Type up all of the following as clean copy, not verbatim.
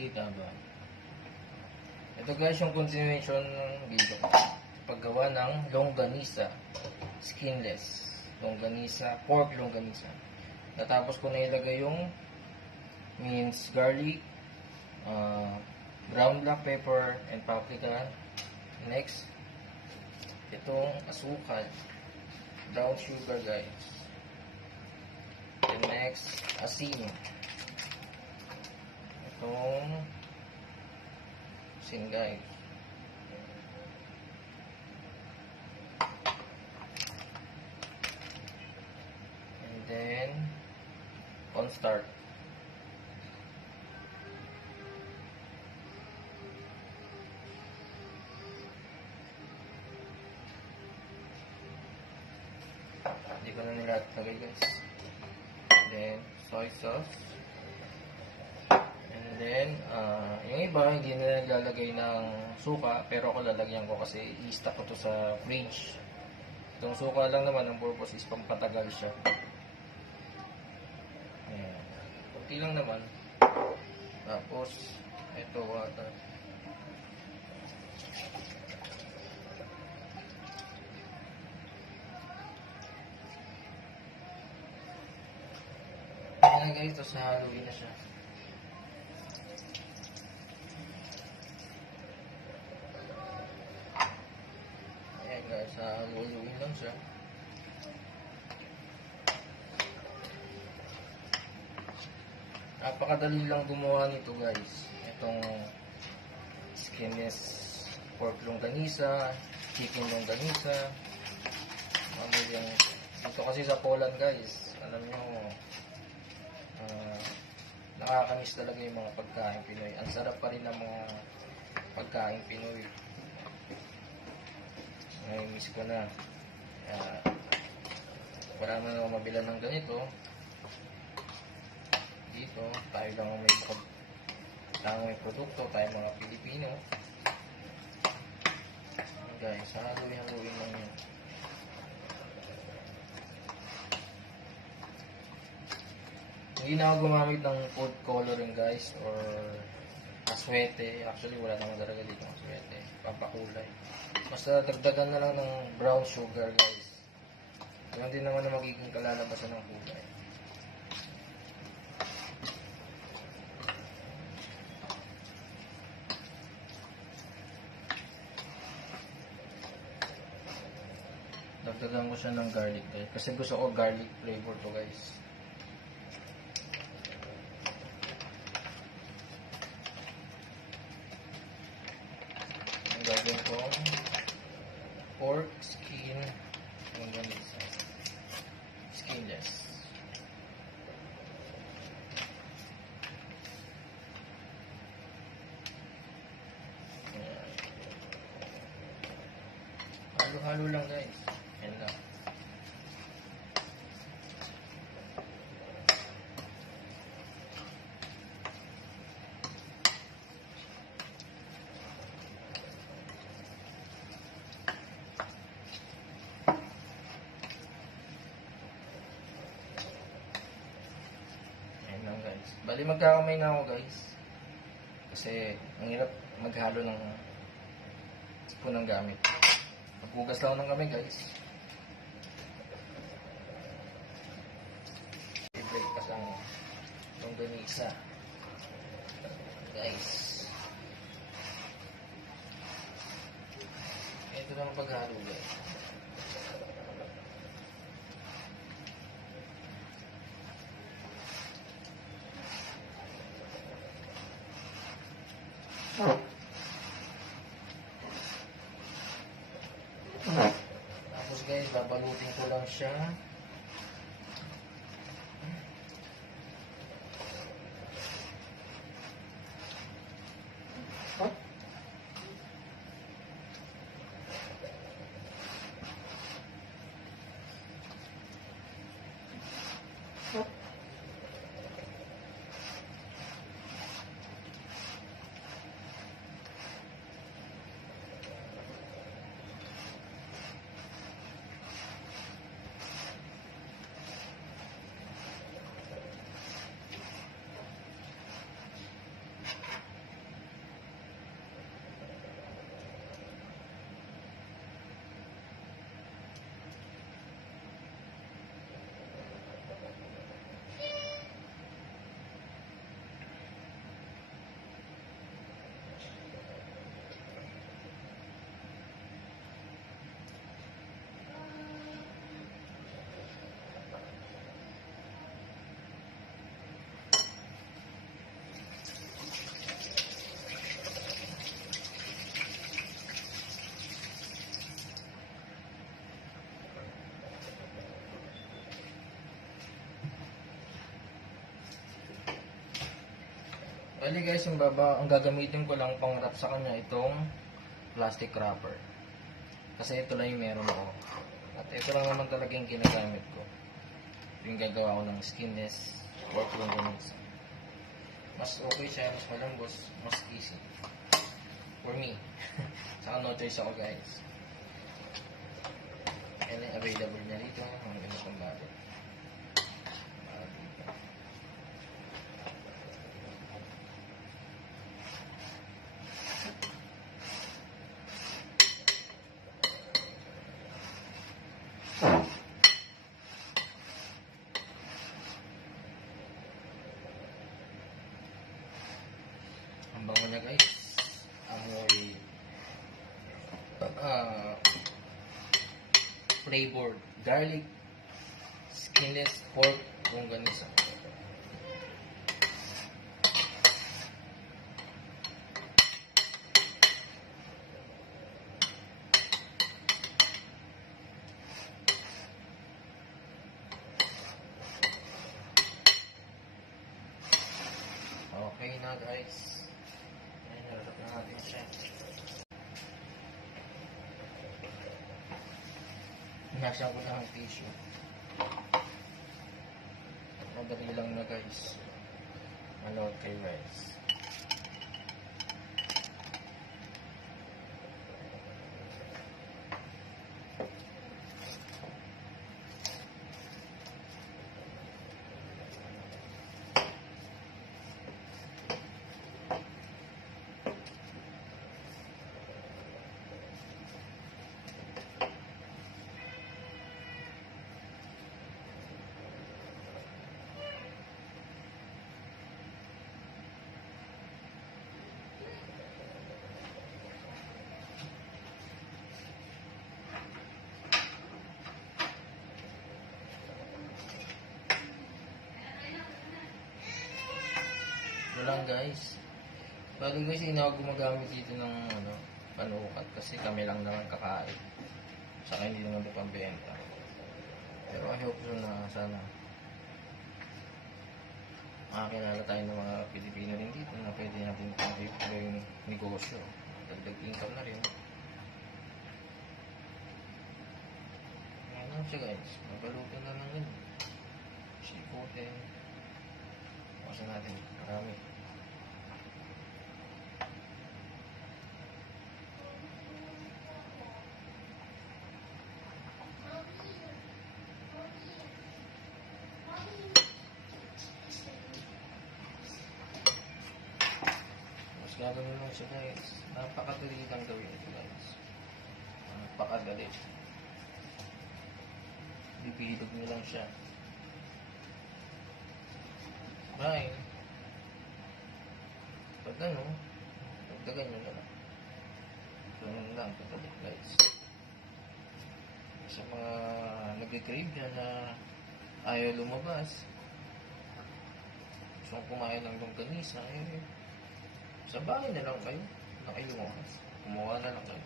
Kita ba? Ito guys yung continuation ng video ko. Paggawa ng longganisa. Skinless. Longganisa. Pork longganisa. Natapos ko na ilagay yung minced garlic, ground black pepper, and paprika. Next, itong asukal. Brown sugar guys. And next, asin. Itong asin guys. And then cornstarch. Hindi ko na nila lagay guys. Then soy sauce. And then yung iba hindi nila lalagay ng suka, pero ako lalagyan ko kasi i-stock ko to sa fridge. Itong suka lang naman ang purpose is pampatagal siya. Ayan. Kunti lang naman. Tapos ito water. Ayan guys, ito sa Halloween na siya. Ayan guys, sa Halloween lang siya. Napakadali lang gumawa nito guys. Itong skinless pork longganisa, chicken longganisa. Ano yung dito kasi sa Poland guys, alam nyo, nakakamiss talaga yung mga pagkain Pinoy. Ang sarap pa rin ng mga pagkain Pinoy. Miss ko na. Wala na naman mabilan ng ganito. Dito, tayo lang may produkto, tayo mga Pilipino. Guys, haluin lang yun. Hindi na ako gumamit ng food coloring guys or aswete. Actually wala naman talaga dito ng aswete. Pampakulay. Basta dagdagan na lang ng brown sugar guys. Ganun din naman na magiging kalalabasan ng kulay. Dagdagan ko siya ng garlic guys. Kasi gusto ko garlic flavor to guys. Gagawin ko pork skin longganisa. Skinless. Halo-halo lang guys. Yan lang. Guys. Bali magkakamay na ako guys. Kasi ang hirap maghalo ng spoon ng gamit. Maghugas lang ng kamay guys. I-breakfast ang longganisa. Guys. Ito na ang paghalo guys. Tapos guys, babalutin ko lang siya. Bali guys, yung baba, ang gagamitin ko lang pang wrap sa kanya itong plastic wrapper. Kasi ito lang yung meron ako. At ito lang naman talaga yung ginagamit ko. Yung gagawa ko ng skinless pork longganisa. Mas okay siya, mas malambos, mas easy. For me. Saka no choice ako guys. Yan yung available niya dito. Ang ganda pang bago. Ang bango niya guys. Amoy flavored garlic skinless pork longganisa. Okay na guys. Ayan, narap na natin siya. Hinasya ko na ang tissue. Madali lang na guys. Manood kayo guys. Ito lang guys. Bali guys, hindi ako gumagamit dito ng panukat kasi kami lang naman kakain. Saka hindi naman ito pambenta. Pero I hope so na sana makakilala tayo ng mga Pilipino rin dito na pwede natin pang yung negosyo. Dagdag income na rin. Ngayon lang siya guys. Magalutin na lang yun. Sikotin. Bukasan natin. Marami. Mas gagawin lang siya guys. Napakadali lang gawin ito guys. Napakadali. Bibihilog nyo lang siya. Right. Pag pagdagan nyo na lang. Ganun lang, kadali guys. Sa mga nag-crave dyan na ayaw lumabas, gusto kong kumain ng longganisa, sa bahay na lang kayo. Na kayo lumabas. Kumuha na lang kayo.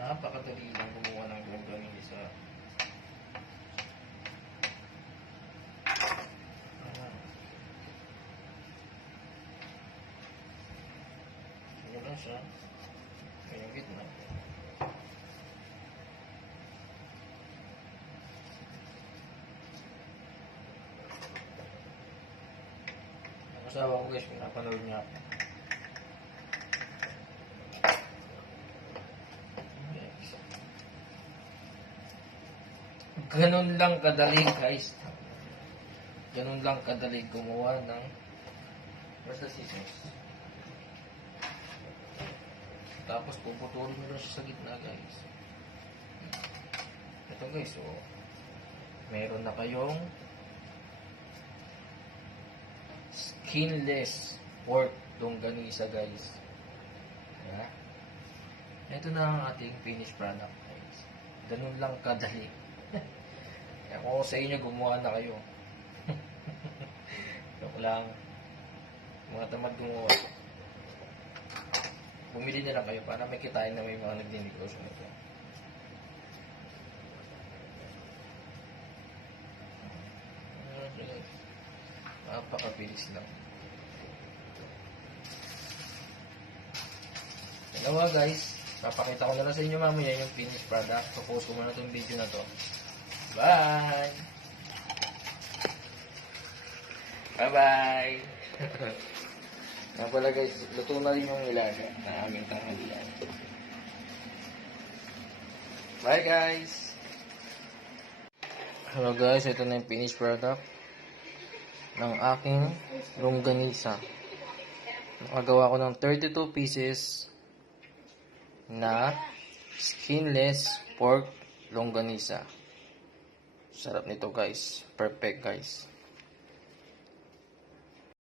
Napakadali lang gumawa ng longganisa. Ano lang siya? Ngayong gitna. Ang asawa ko guys, pinapanood niya ako. Ganun lang kadali guys. Ganun lang kadali gumawa ng basta scissors. Tapos puputulin mo lang siya sa gitna guys. Ito guys, so meron na kayong skinless pork longganisa guys. Yeah. Ito na ang ating finished product guys. Ganun lang kadali. Kaya kung sa inyo, gumawa na kayo. Joke lang. Mga tamad gumawa. Bumili na lang kayo para may kitain na may mga nagninegosyo nito. Napakabilis lang. Yan nga guys. Papakita ko na lang sa inyo mamaya yung finished product. Post ko muna itong video na to. Bye! Bye-bye! Nga pala guys, luto na rin yung ilaga na aming tanghalian. Bye guys! Hello guys, ito na yung finished product ng aking longganisa. Nakagawa ko ng 32 pieces na skinless pork longganisa. Sarap nito guys. Perfect guys.